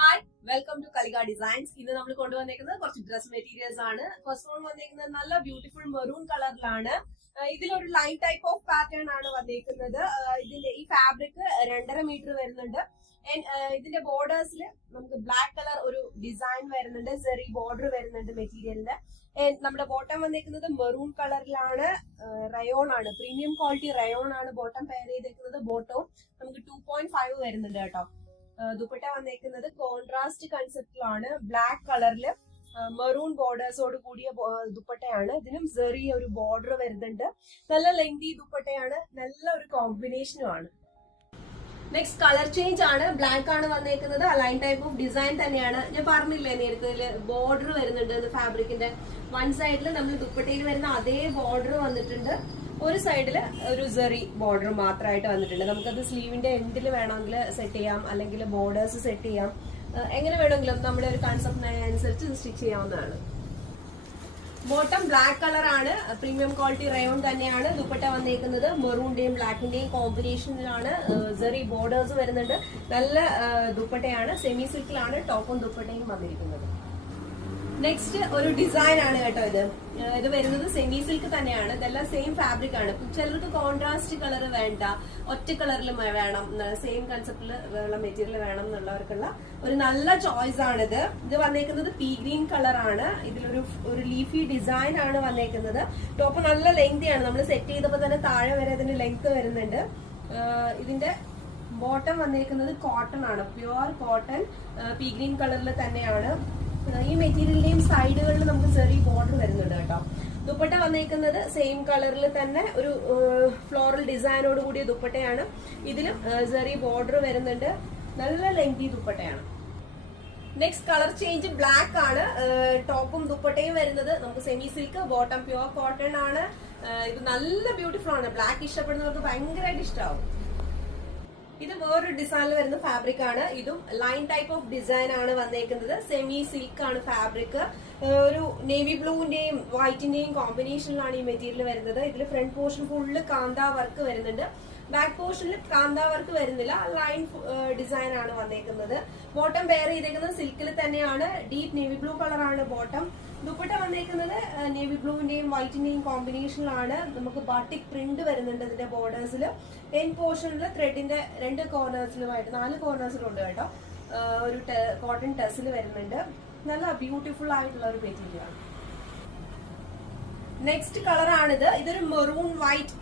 Hi, welcome to Kalika designs. ഇന്ന് നമ്മൾ കൊണ്ടുവന്നേക്കുന്നത് കുറച്ച് ഡ്രസ് മെറ്റീരിയൽസ് ആണ്. ഫസ്റ്റ് വൺ വന്നേക്കുന്നത് നല്ല ബ്യൂട്ടിഫുൾ മെറൂൺ കളറിലാണ്. ഇതിലൊരു ലൈൻ ടൈപ്പ് ഓഫ് പാറ്റേൺ ആണ് വന്നേക്കുന്നത്. ഇതിന്റെ ഈ ഫാബ്രിക് 2.5 മീറ്റർ വരുന്നുണ്ട്. ഇതിന്റെ ബോർഡേഴ്സിൽ നമുക്ക് ബ്ലാക്ക് കളർ ഒരു ഡിസൈൻ വരുന്നുണ്ട്, സെറി ബോർഡർ വരുന്നുണ്ട് മെറ്റീരിയലിന്. നമ്മുടെ ബോട്ടം വന്നേക്കുന്നത് മെറൂൺ കളറിലാണ്. റയോൺ ആണ്, പ്രീമിയം ക്വാളിറ്റി റയോൺ ആണ് ബോട്ടം പെയർ ചെയ്തേക്കുന്നത്. ബോട്ടവും നമുക്ക് 2.5 വരുന്നുണ്ട് കേട്ടോ. ദുപ്പട്ട വന്നേക്കുന്നത് കോൺട്രാസ്റ്റ് കൺസെപ്റ്റിലാണ്, ബ്ലാക്ക് കളറില് മെറൂൺ ബോർഡേഴ്സോട് കൂടിയ ദുപ്പട്ടയാണ്. ഇതിനും ചെറിയ ഒരു ബോർഡർ വരുന്നുണ്ട്. നല്ല ലെങ്തി ദുപ്പട്ടയാണ്, നല്ല ഒരു കോമ്പിനേഷനും ആണ്. നെക്സ്റ്റ് കളർ ചേഞ്ച് ആണ്, ബ്ലാക്ക് ആണ് വന്നേക്കുന്നത്. ലൈൻ ടൈപ്പ് ഓഫ് ഡിസൈൻ തന്നെയാണ്. ഞാൻ പറഞ്ഞില്ലേ നേരത്തെ ബോർഡർ വരുന്നുണ്ട് ഫാബ്രിക്കിന്റെ. വൺ സൈഡിൽ നമ്മൾ ദുപ്പട്ടയിൽ വരുന്ന അതേ ബോർഡർ വന്നിട്ടുണ്ട്, ഒരു സൈഡിൽ ഒരു സെറി ബോർഡർ മാത്രമായിട്ട് വന്നിട്ടുണ്ട്. നമുക്കത് സ്ലീവിന്റെ എൻഡിൽ വേണമെങ്കിൽ സെറ്റ് ചെയ്യാം, അല്ലെങ്കിൽ ബോർഡേഴ്സ് സെറ്റ് ചെയ്യാം, എങ്ങനെ വേണമെങ്കിലും നമ്മുടെ ഒരു കൺസെപ്റ്റിനനുസരിച്ച് സ്റ്റിച്ച് ചെയ്യാവുന്നതാണ്. ബോട്ടം ബ്ലാക്ക് കളർ ആണ്, പ്രീമിയം ക്വാളിറ്റി റയോൺ തന്നെയാണ്. ദുപ്പട്ട വന്നേക്കുന്നത് മെറൂണിന്റെയും ബ്ലാക്കിന്റെയും കോമ്പിനേഷനിലാണ്. സെറി ബോർഡേഴ്സ് വരുന്നുണ്ട്. നല്ല ദുപ്പട്ടയാണ്, സെമി സിൽക്കിലാണ് ടോപ്പും ദുപ്പട്ടയും വന്നിരിക്കുന്നത്. നെക്സ്റ്റ് ഒരു ഡിസൈൻ ആണ് കേട്ടോ. ഇത് വരുന്നത് സെമി സിൽക്ക് തന്നെയാണ്. ഇതെല്ലാം സെയിം ഫാബ്രിക് ആണ്. ചിലർക്ക് കോൺട്രാസ്റ്റ് കളർ വേണ്ട, ഒറ്റ കളറിൽ വേണം, സെയിം കൺസെപ്റ്റിൽ ഉള്ള മെറ്റീരിയൽ വേണം എന്നുള്ളവർക്കുള്ള ഒരു നല്ല ചോയ്സ് ആണിത്. ഇത് വന്നേക്കുന്നത് പീ ഗ്രീൻ കളർ ആണ്. ഇതിലൊരു ലീഫി ഡിസൈൻ ആണ് വന്നേക്കുന്നത്. ടോപ്പ് നല്ല ലെങ്തി ആണ്. നമ്മൾ സെറ്റ് ചെയ്തപ്പോൾ തന്നെ താഴെ വരെ അതിന്റെ ലെങ്ത് വരുന്നുണ്ട്. ഇതിന്റെ ബോട്ടം വന്നേക്കുന്നത് കോട്ടൺ ആണ്, പ്യുവർ കോട്ടൺ, പീ ഗ്രീൻ കളറിൽ തന്നെയാണ്. ഈ മെറ്റീരിയലിന്റെയും സൈഡുകളിൽ നമുക്ക് ചെറിയ ബോർഡർ വരുന്നുണ്ട് കേട്ടോ. ദുപ്പട്ട വന്നേക്കുന്നത് സെയിം കളറിൽ തന്നെ ഒരു ഫ്ലോറൽ ഡിസൈനോട് കൂടിയ ദുപ്പട്ടയാണ്. ഇതിലും ചെറിയ ബോർഡർ വരുന്നുണ്ട്. നല്ല ലെങ്തി ദുപ്പട്ടയാണ്. നെക്സ്റ്റ് കളർ ചേഞ്ച് ബ്ലാക്ക് ആണ്. ടോപ്പും ദുപ്പട്ടയും വരുന്നത് നമുക്ക് semi silk, bottom pure cotton ആണ്. ഇത് നല്ല ബ്യൂട്ടിഫുൾ ആണ്. ബ്ലാക്ക് ഇഷ്ടപ്പെടുന്നവർക്ക് ഭയങ്കരമായിട്ട് ഇഷ്ടമാവും. ഇത് വേറൊരു ഡിസൈനിൽ വരുന്ന ഫാബ്രിക് ആണ്. ഇതും ലൈൻ ടൈപ്പ് ഓഫ് ഡിസൈൻ ആണ് വന്നേക്കുന്നത്. സെമി സിൽക്ക് ആണ് ഫാബ്രിക്. ഒരു നേവി ബ്ലൂവിന്റെയും വൈറ്റിന്റെയും കോമ്പിനേഷനിലാണ് ഈ മെറ്റീരിയൽ വരുന്നത്. ഇതിൽ front portion full kantha work വരുന്നുണ്ട്. ബാക്ക് പോർഷനിൽ കാന്താ വർക്ക് വരുന്നില്ല, ലൈൻ ഡിസൈൻ ആണ് വന്നേക്കുന്നത്. ബോട്ടം പെയർ ചെയ്തേക്കുന്നത് സിൽക്കിൽ തന്നെയാണ്. ഡീപ് നേവി ബ്ലൂ കളറാണ് ബോട്ടം. ദുപ്പട്ട വന്നേക്കുന്നത് നേവി ബ്ലൂവിന്റെയും വൈറ്റിന്റെയും കോമ്പിനേഷനിലാണ്. നമുക്ക് ബാട്ടിക് പ്രിന്റ് വരുന്നുണ്ട് ഇതിന്റെ ബോർഡേഴ്സിൽ. എൻ പോർഷനിൽ ത്രെഡിന്റെ 2 കോർണേഴ്സിലുമായിട്ട് 4 കോർണേഴ്സിലുണ്ട് കേട്ടോ. ഒരു കോട്ടൺ ടെസിൽ വരുന്നുണ്ട്. നല്ല ബ്യൂട്ടിഫുൾ ആയിട്ടുള്ള ഒരു മെറ്റീരിയൽ ആണ്. നെക്സ്റ്റ് കളർ ആണിത്. ഇതൊരു മെറൂൺ വൈറ്റ്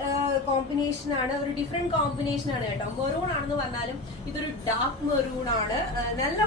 കോമ്പിനേഷൻ ആണ്. ഒരു ഡിഫറെന്റ് കോമ്പിനേഷൻ ആണ് കേട്ടോ. മെറൂൺ ആണെന്ന് പറഞ്ഞാലും ഇതൊരു ഡാർക്ക് മെറൂൺ ആണ്. നല്ല